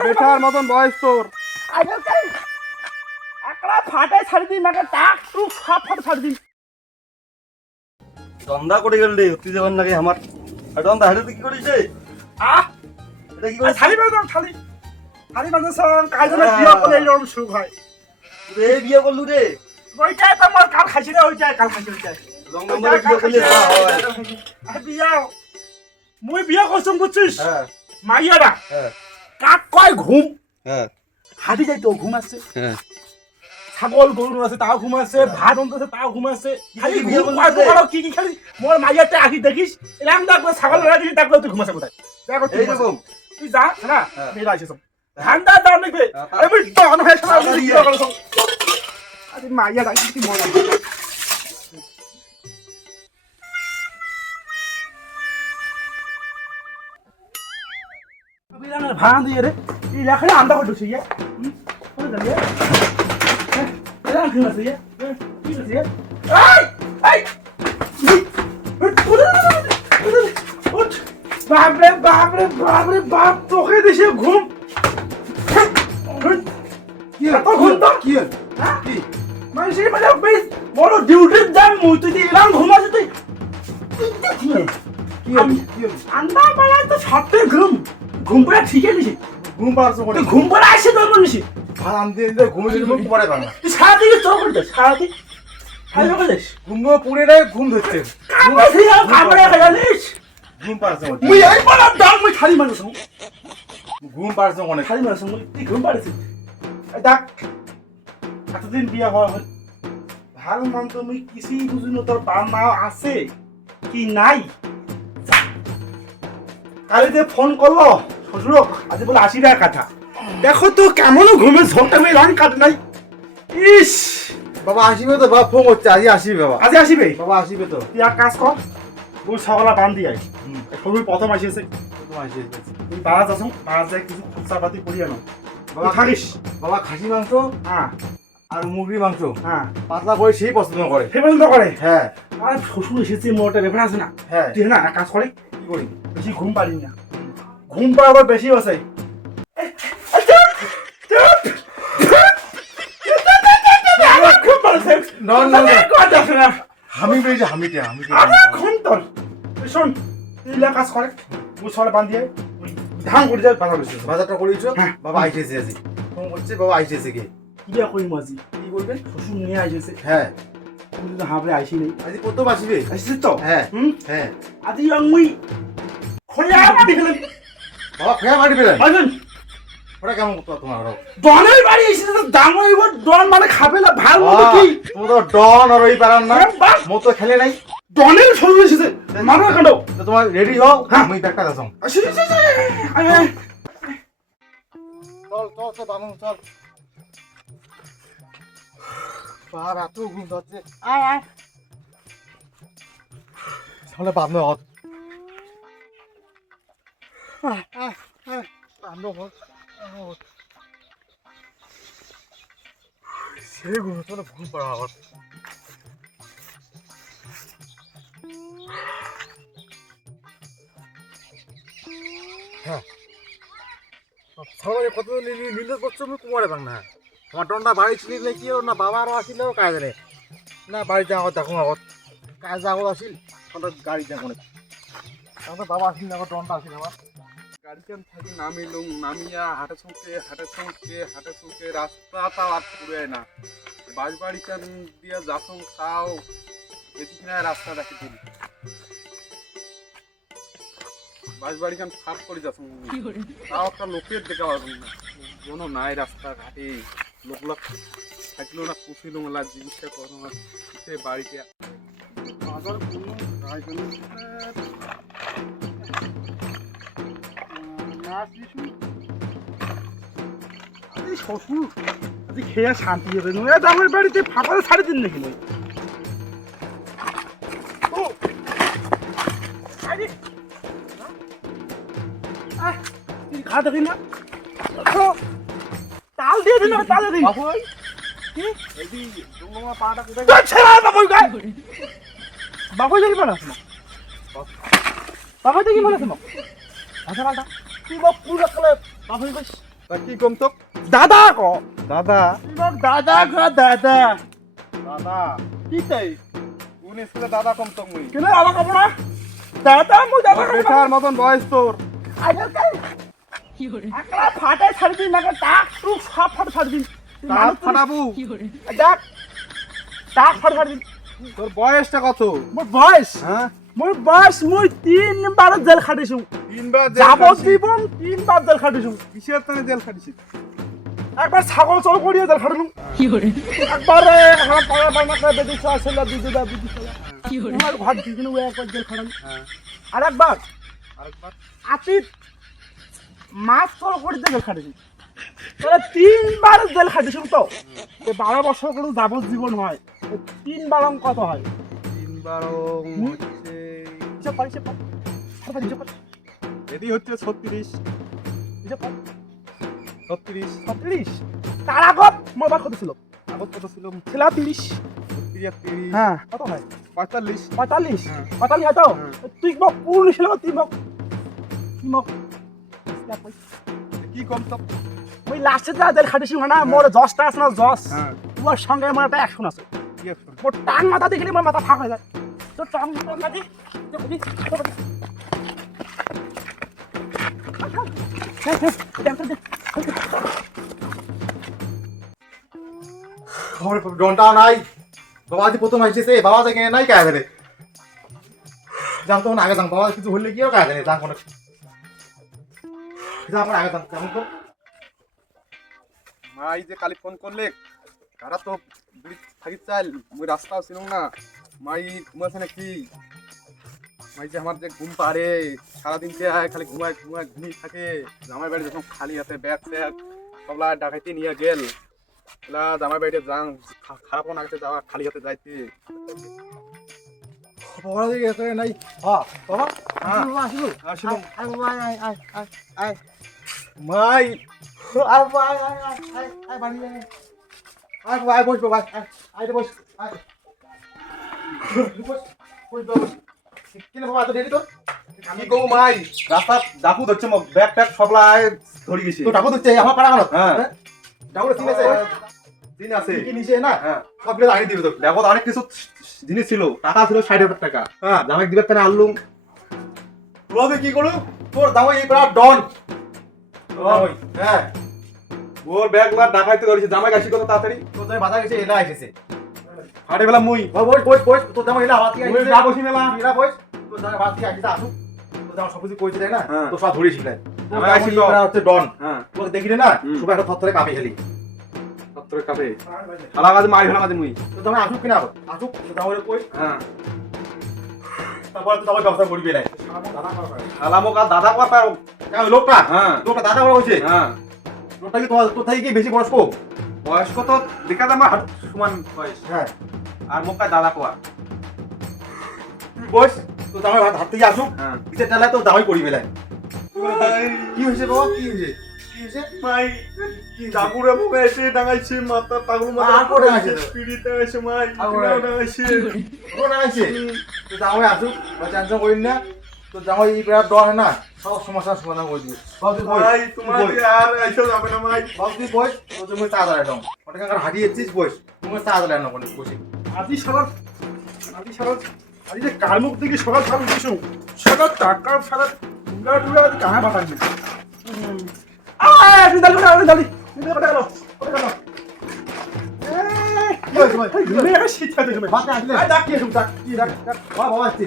Better মতন বয়স তোর। আগে একলা ফাটে ছাড়ি দিন টাক টুক সব ফাটে ছাড়ি দিন দন্দা করে গেল রে তুই যাবেন নাকি আমার। আর দন্দা হাড়ে কি করিস রে আহ এটা কি করিস থালি বাজার থালি থালি বাজার সব কাজে বিয়ে করে এরকম সুখ হয়। রে বিয়ে করলু রে। ওইটাই তো আমার কাল খাইছি রে ওইটাই কাল খাইছি ওইটাই। করলে হয়। বিয়া মুই বিয়া করছম বুঝছিস? হ্যাঁ। মাইয়ারা। হ্যাঁ। কাক কয় ঘুম? হ্যাঁ। হাঁটি যাই তো ঘুম আসছে। হ্যাঁ। ছাগল গরু আছে তাও ঘুম আছে ভাত আছে তাও ঘুম আছে খালি ঘুম কয়? প্রকার কি কি খালি? মোর মাইয়াতে আহি দেখিস। এরকম দেখবে ছাগল লড়াই দিবি দেখবে তুই ঘুমাছে কোথায়? দেখো। তুই। তুই যা না হ্যাঁ। মেয়েরা আসে সব ঠান্ডা দাও হ্যাঁ, আমি হয়ে তাড়াতাড়ি আয়। আরে মাইয়া ডাকি কি মজা ভাড়া দিয়ে রে এই লেখাটা আন্দা করে ঢুকছে ইয়ে? হ্যাঁ? হ্যাঁ! বাপরে বাপরে বাপরে বাপ তোকে দিছে ঘুম কি এত ঘুম তোর? কি হল? হ্যাঁ? মানুষের মানে বেশ বড় ডিউটির যান মুই তুই এরকম ঘুমাচ্ছে তুই? আন্দা বেলায় তো সত্যি ঘুম ঘুম পড়া ঠিকই নিছি ঘুম পাড়ছো করে তুই ঘুম পড়া আসে তোর দিতে ঘুমে ঘুম পড়ে তুই সারাদিন ঘুম পুড়ে রে ঘুম ধরছে। কামড়ে ফিরে কামড়ে ঘুম পাড়ছো করে মুই এই বলা দাম মুই খালি মানুষ। ঘুম পাড়ছো অনেক খালি মানুষ মুই তুই ঘুম পাড়েছিস দেখ এতদিন বিয়া হওয়া হল। ভালো মান তো মুই কিছুই বুঝি না তোর বাপ মা আছে কি নাই? কালি যে ফোন করল। শ্বশুরক আজ বলে আশি টাকা কাটা দেখো তো কেমনও ঘুমে ঝোঁকটা মেয়ে রং কাটে নাই। ইস! বাবা আসিবে তো বাবা ফোন করছে আজই আসিবে বাবা। আজ আসিবে? বাবা আসিবে তো। তুই এক কাজ কর তুই সকালে বান দিয়ে আই সবই প্রথম আসিয়েছে তোমার আসিবে তুই বারাজ আসো বারাজ যায় কিছু খুচরাপাতি করি আনো। বাবা বাবা বাবা খাসি মাংস হ্যাঁ। আর মুরগি মাংস। হ্যাঁ। পাতলা করে সেই পছন্দ করে। সে পর্যন্ত করে? হ্যাঁ। আর শ্বশুর এসেছে মোটা ব্যাপার আছে না। হ্যাঁ। তুই না এক কাজ করে কি করি? বেশি ঘুম পারি না। ঘুম পাড়াবার বেশি আছে। হামি হামিতে হামিতে ঘুম তোর। তুই শোন তুই কাজ করে তুই সরে বান্ধি ধান করে যাবে বাধা বেশি বাজারটা করেছ হ্যাঁ। বাবা আজ। ফোন করছে বাবা কে কি দিয়া করি মাঝি কি বলবেন শ্বশুর নিয়ে আইসেছে। হ্যাঁ। হাবড়ে আইসি নেই। আজ তো? হ্যাঁ। হ্যাঁ। আজি আমি ফেলেন বাবা খেয়া পেলেন ওটা কেমন করতো তোমার ওরা ডনের বাড়ি এসেছে তো দাম হইব ডন মানে খাবে না ভালো মতো কি? তুমি তো ডন আর ওই পারান না। আরে তো খেলে নাই। ডনের শ্বশুর এসেছে মারো তোমার রেডি হও? হ্যাঁ। আমি ব্যাগটা আসিস আসিস চল চল চল বানু চল। এত ঘুম ধরছে। আয় আয়। সামনে 안 녹아. 세고 저는 보고 봐라. 저번에 거든 일이 밀려 거쯤을 꼬마래 박나. 아마 돈다 바이 치리네 끼어 나 바바로 하실래 가야되네. 나 바이 자고 다 공하고 가자고 하실. 근데 가리 자고네. 아마 바바 하신다고 돈다 하시나 봐. গাড়িখান থাকি নামিলুম নামিয়া হাটে চুঁকে হাটে চুঁকে হাটে চুঁকে রাস্তা তাও আর পুরে না। বাস বাড়িখান দিয়া যাসং তাও এদিকে না রাস্তা দেখি দিন। বাস বাড়িখান ফাঁক করে? যাসং তাও একটা লোকের দেখা পাবেন না। কোনো নাই রাস্তা ঘাটে। লোকগুলো থাকল না পুষিল মেলা জিনিসটা কোনো না সে বাড়িতে বাজার কোনো। শ্বশুর খেয়ে শান্তি হবে নয় আমার বাড়িতে ফাঁকা নাকি নয়? খা দেখি না। তাল দিয়ে দিন তাল দিয়ে বাবুই! দেখি পালাস না। বাবুই। দেখি পালাস না আচ্ছা পাল্টা। বাপ পুরো কালে বাবুই গাছ তা কি কম তো দাদা ক। দাদা? মোক দাদা ক দাদা। দাদা? কি তাই? কোন স্কুলে দাদা কম তো মুই? কেন দাদা কব না? দাদা মই দাদা কব বেটার মতন বয়স তোর আগে কাই আকলা ফাটে ছাড়ি দিন নাকি টাক টুক সব ফাটে ছাড়ি দিন। তার ফাটাবু। দেখ টাক ফাটে ছাড়ি দিন। তোর বয়সটা কত মোর বয়স। হ্যাঁ মোর বয়স মই তিনবার জেল খাটিছো। তিনবার জেল যাবজ্জীবন তিনবার জেল খাটিছো। কিসের তানে জেল খাটিছিস একবার ছাগল চল করিয়ে জেল খাটিলাম একবার আমার পাড়া বানা করে বেদি চা ছিল দিদি দা দিদি ছিল আমার ঘর ও একবার জেল খাটালাম হ্যাঁ আর একবার আরেকবার। আতিত মাছ চল করে জেল খাটিছি। তাহলে তিনবার জেল খাটিছো তো। বারো বছর করে যাবজ্জীবন হয় তিনবার কত হয়। তিনবার হিসাব পারি হিসাব পারি আর পারি, হিসাব পারি এদি হচ্ছে ছত্রিশ। হিসাব পারি ছত্রিশ। ছত্রিশ? তার আগত মই বাদ কত ছিল? আগত কত ছিল? ছিল তিরিশ। হ্যাঁ কত হয়? পঁয়তাল্লিশ। পঁয়তাল্লিশ? হ্যাঁ। পঁয়তাল্লিশ হয় তো? হ্যাঁ। তুই মোক পূর্ণ ছিল তুই মোক তুই মোক। কি কম তো? মই লাস্টে যা জেল খাটিছি না মোর জজটা আছে না হ্যাঁ। তোমার সঙ্গে আমার একটা অ্যাকশন আছে? মোর টাং মাথা দেখলে মোর মাথা ফাঁক হয়ে যায়। তো টাং মাথা লাগি আমার নাই। বাবা যে প্রথম আসছে বাবা থেকে নাই কাজ ধরে যাম তখন আগে যাম বাবা কিছু হলে কি কাজ ধরে যাম কোনো যাম আগে যাম যেমন তো মাই যে কালি ফোন করলে কারা তো বুড়ি থাকি চাল মুই রাস্তাও ছিলাম না। মাই ঘুমাছে নাকি মাই যে আমার যে ঘুম পারে সারাদিন আয় খালি ঘুমায় ঘুমায় ঘুমিয়ে থাকে। জামাই বাড়ি যখন খালি হাতে ব্যাগ ট্যাগ সবলা ডাকাইতে নিয়ে গেল। লা জামাই বাড়িতে যাং খা- খারাপ না গেছে যাওয়া খালি হাতে যাইতে। বাবা যে এসে নাই। হ্যাঁ বাবা। আসিল আসিল। মাই! আয় বাবা আয় আয় আয় আয় বাড়ি আয়। আয় বাবা আয় বস বাবা আয় আয় বস আয়। রাস্তা ডাকু ধরছে ব্যাগ ট্যাগ সবলা ধরি গেছে। তো ঠাকুর দিচ্ছে আমার পাড়া গানত হ্যাঁ। ঠাকুর ঠিক আছে? দিন আছে। কি নিচে না? হ্যাঁ। সব দিবে তো দেখো অনেক কিছু জিনিস ছিল। টাকা ছিল ষাট হাজার টাকা। হ্যাঁ। জামাই দিবে আনলুম। তুই কি করু? তোর দাম এই পাড়া ডন। হ্যাঁ। ওর ব্যাগ বার ডাকাইতে করেছে জামাই গাছি কত তাড়াতাড়ি? তোর বাধা গেছে এলা এসেছে হাটে বেলা মুই। বস বস বস তোর দাম এলা মুই আইছে। যা বসি মেলা এলা বস তোর দামে বাদ থেকে আসিস আসুক। তোর দাম সব কিছু কইছে তাই না? হ্যাঁ। তো সব ধরেছি তাই আমার আমার আইছিল। হচ্ছে ডন। হ্যাঁ। তোকে দেখি না। সুবা একটা থত্তরে কাপে খেলি। সত্তরের কাপে। হালা গাছে মারি ফেলা মাঝে মুই। তোর দামে আসুক কিনা? আসুক তোর দামে কই? হ্যাঁ। তারপর তো দামে ব্যবসা করবি মোক আর দাদা কর পারো লোকটা। হ্যাঁ। লোকটা দাদা বড় হয়েছে। হ্যাঁ। লোকটা কি তোমার তোর থেকে কি বেশি বয়স্ক? বয়স্ক তো দেখা যায় আমার সমান বয়স। হ্যাঁ। আর মোক দাদা কোয়া? বস তোর দামে হাত থেকে আসুক। হ্যাঁ। বিচার চালায় তোর দামে করি বেলায় কি হয়েছে বাবা? কি হয়েছে? মাথা পাগল তো। পিড়িতে এসে মাই আসুক না। তোর জামাই এই বেড়ার ডর না সব সমস্যার সমাধান করে দিবে তুই বই তোমার বই। আর আইসা যাবে না বাবু তুই বই জন্য চা দাঁড়ায় একদম অনেক আগে হাঁটিয়েছিস বস তুমি দাঁড়ায় না কোনো বসে আজি সকাল আজি সকাল আজি যে কার মুখ দেখি সকাল সকাল উঠিছো সকাল টাকা সারা টুলা টুলা আজ কাহা বাতানি আয় তুই দালি দালি দালি তুই দালি গেল গেল ভাই? তুমি ডাক কি ডাক ডাক ডাক বাবা বাবা আসছে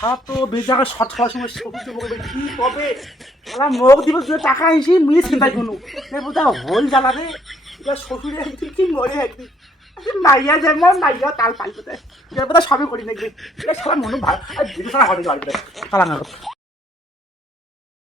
হাত তো বেশ জায়গায় শর্ট খাওয়ার সময় শ্বশুরকে বলবে কি কবে? ওরা মুখ দিব টাকা এসে মিয়ে চিন্তাই কোনো বলতে হল জ্বালাবে এবার শ্বশুরে একদিন কি মরে একদিন? নাইয়া যেমন নাইয়া তাল পাল্টে এবার বোধহয় সবই করি নাকি। এটা সবার মনে ভালো। আর দিদি সারা হটে যাবে কালাঙ্গা